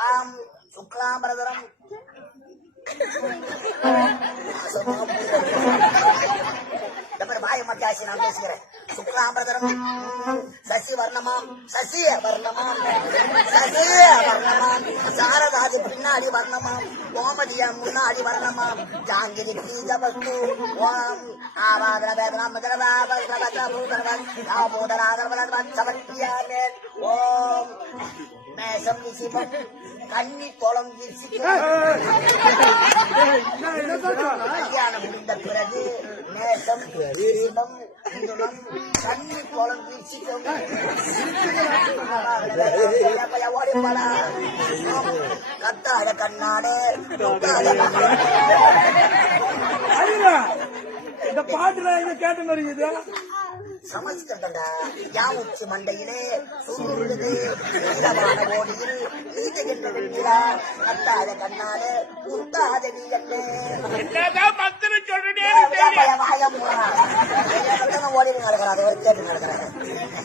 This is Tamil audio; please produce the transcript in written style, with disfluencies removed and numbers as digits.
வாம் சுக்லாம்பரதரம் வாய மத்தியாசி நான் பேசுகிறேன். சுக்லாம்பரதரம் சசி வர்ணமாம் சசிய வர்ணமாம் சசிய வர்ணமாம் சாரதாது பின்னாடி வர்ணமாம் கோமதிய முன்னாடி வர்ணமாம் ஜாங்கிரி பீஜவஸ்து ஓம் ஆவாதன வேதனம் சமர்ப்பியாமே ஓம் மேசம் நிசிபம் கன்னி கோலம் கல்யாணம் முடிந்த பிறகு நேசம் சிவம் கன்னி கோலம் ஓடிப்படா கத்தாட கண்ணாடு இந்த பாட்டுல எங்க கேட்டு வருகிறது சமஸ்கிருதண்டா யாமுச்சி மண்டையிலே சுருங்குது நீளமான ஓடியில் நீட்டுகின்ற வெற்றிலா கத்தாத கண்ணாடு உத்தாத நீளே வாயம் ஓடி நடக்கிறார் கேட்டு நடக்கிறார்.